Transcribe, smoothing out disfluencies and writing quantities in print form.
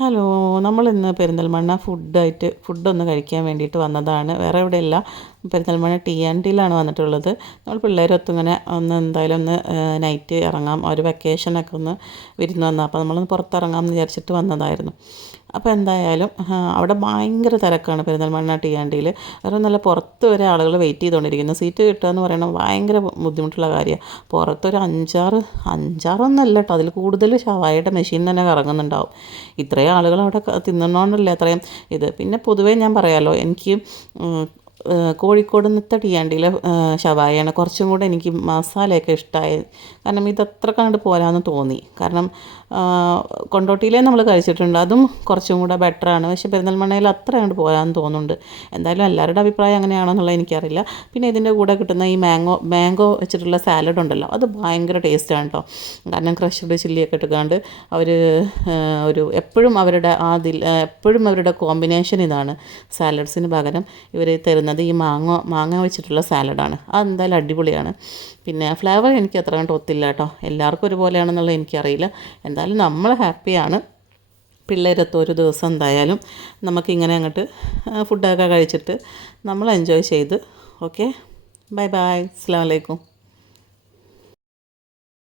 Hello, നമ്മളിന്ന് പെരിന്തൽമണ്ണ ഫുഡൊന്ന് കഴിക്കാൻ വേണ്ടിയിട്ട് വന്നതാണ്. വേറെ എവിടെയല്ല, പെരിന്തൽമണ്ണ ടി&ടിയിലാണ് വന്നിട്ടുള്ളത്. നമ്മൾ പിള്ളേരൊത്ത് ഇങ്ങനെ എന്തായാലും ഒന്ന് നൈറ്റ് ഇറങ്ങാം, ഒരു വെക്കേഷനൊക്കെ ഒന്ന് വിരുന്ന് വന്നാൽ, അപ്പോൾ നമ്മളൊന്ന് പുറത്തിറങ്ങാമെന്ന് വിചാരിച്ചിട്ട് വന്നതായിരുന്നു. അപ്പോൾ എന്തായാലും അവിടെ ഭയങ്കര തിരക്കാണ് പെരിന്തൽമണ്ണ ടി&ടിയിൽ. വേറെ നല്ല പുറത്ത് വരെ ആളുകൾ വെയിറ്റ് ചെയ്തുകൊണ്ടിരിക്കുന്നു. സീറ്റ് കിട്ടുക എന്ന് പറയുന്നത് ഭയങ്കര ബുദ്ധിമുട്ടുള്ള കാര്യമാണ്. പുറത്തൊരു അഞ്ചാറൊന്നല്ല കേട്ടോ, അതിൽ കൂടുതൽ ഷവായയുടെ മെഷീൻ തന്നെ കറങ്ങുന്നുണ്ടാവും. ഇത്രയും ആളുകൾ അവിടെ തിന്നണോണ്ടല്ലേ അത്രയും ഇത്. പിന്നെ പൊതുവേ ഞാൻ പറയാമല്ലോ, എനിക്ക് കോഴിക്കോട് നിന്നത്തെ ടി&ടിയിലെ ഷവായയാണ് കുറച്ചും കൂടെ എനിക്ക് മസാലയൊക്കെ ഇഷ്ടമായത്. കാരണം ഇതത്ര കണ്ട് പോരാന്ന് തോന്നി. കാരണം കൊണ്ടോട്ടിയിലേ നമ്മൾ കഴിച്ചിട്ടുണ്ട്, അതും കുറച്ചും കൂടെ ബെറ്ററാണ്. പക്ഷേ പെരിന്തൽമണ്ണയിൽ അത്ര കണ്ട് പോരാന്ന് തോന്നുന്നുണ്ട്. എന്തായാലും എല്ലാവരുടെ അഭിപ്രായം അങ്ങനെയാണോ എന്നുള്ളത് എനിക്കറിയില്ല. പിന്നെ ഇതിൻ്റെ കൂടെ കിട്ടുന്ന ഈ മാംഗോ വെച്ചിട്ടുള്ള സാലഡ് ഉണ്ടല്ലോ, അത് ഭയങ്കര ടേസ്റ്റാണ് കേട്ടോ. കാരണം ക്രഷ്ഡ് ചില്ലിയൊക്കെ ഇട്ടുകൊണ്ട് അവർ എപ്പോഴും അവരുടെ കോമ്പിനേഷൻ ഇതാണ്. സാലഡ്സിന് പകരം ഇവർ തരുന്നത് ഈ മാങ്ങ വെച്ചിട്ടുള്ള സാലഡാണ്. അതെന്തായാലും അടിപൊളിയാണ്. പിന്നെ ഫ്ലേവർ എനിക്ക് അത്ര കണ്ട് ഒത്തില്ല കേട്ടോ, എല്ലാവർക്കും ഒരുപോലെയാണെന്നുള്ളത് എനിക്കറിയില്ല. എന്തായാലും നമ്മൾ ഹാപ്പിയാണ്. പിള്ളേരൊത്ത് ഒരു ദിവസം എന്തായാലും നമുക്കിങ്ങനെ അങ്ങോട്ട് ഫുഡൊക്കെ കഴിച്ചിട്ട് നമ്മൾ എൻജോയ് ചെയ്ത്. ഓക്കെ, ബൈ ബൈ, അസ്സലാമു അലൈക്കും.